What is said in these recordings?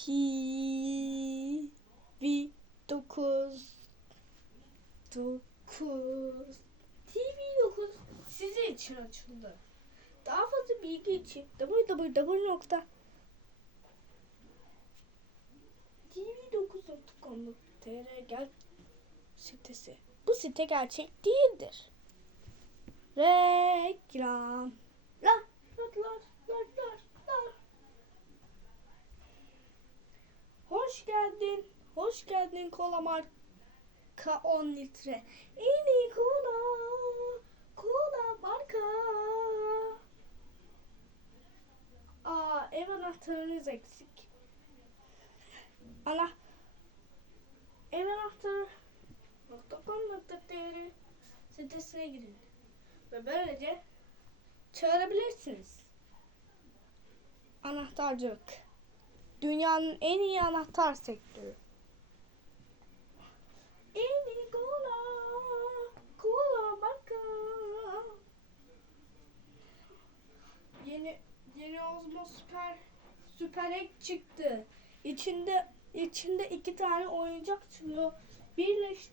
TV 9 9 TV 9 sizin için açıldı. Daha fazla bilgi için www. tv9.com.tr gel sitesi. Bu site gerçek değildir. Reklam. Hoş geldin. Hoş geldin kola marka 10 litre. En iyi kola. Kola marka. Aa ev anahtarınız eksik. Ana. Ev anahtarı. .com.tr sitesine girin. Ve böylece çağırabilirsiniz. Anahtarcılık. Dünyanın en iyi anahtar sektörü. En iyi kola. Yeni yeni Ozmo Süper Süper Egg çıktı. İçinde içinde iki tane oyuncak çıkıyor. Birleş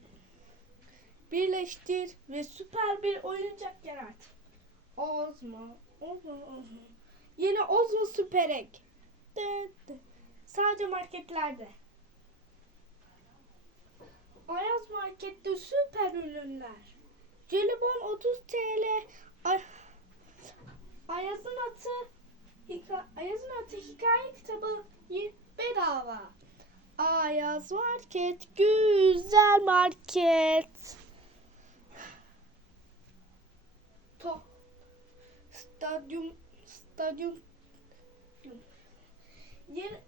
birleştir ve süper bir oyuncak yarat. Ozmo, Ozmo, Ozmo. Yeni Ozmo Süper Egg. Dı dı. Sadece marketlerde. Ayaz Market'te süper ürünler. Jelibon 30 TL. Ay, Ayaz'ın atı Ayaz'ın atı hikaye kitabı bedava. Ayaz Market güzel market. Top stadyum stadyum yeni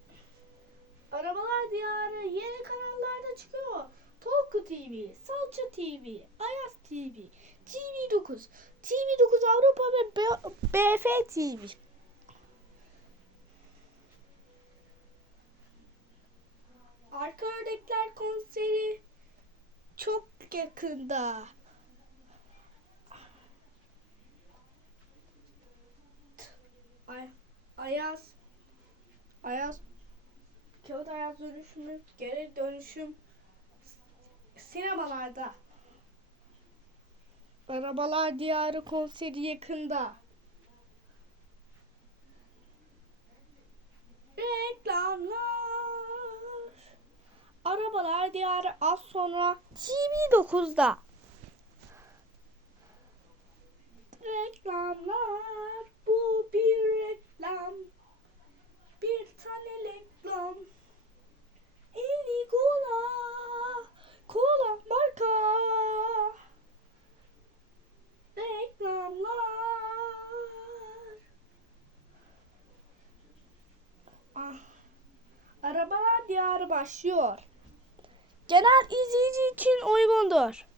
Arabalar Diyarı yeni kanallarda çıkıyor. Tolku TV, Salça TV, Ayaz TV, TV9, TV9 Avrupa ve B- BF TV. Arka Ördekler konseri çok yakında. Ay, Ayaz Ayaz Kağıt Ayaz dönüşümü geri dönüşüm sinemalarda. Arabalar Diyarı konseri yakında. Reklamlar. Arabalar Diyarı az sonra TV9'da. Reklamlar. Bu bir reklam. Bir tane reklam. En iyi kola. Kola marka. Reklamlar. Ah. Arabalar diyarı başlıyor. Genel izleyici için uygundur.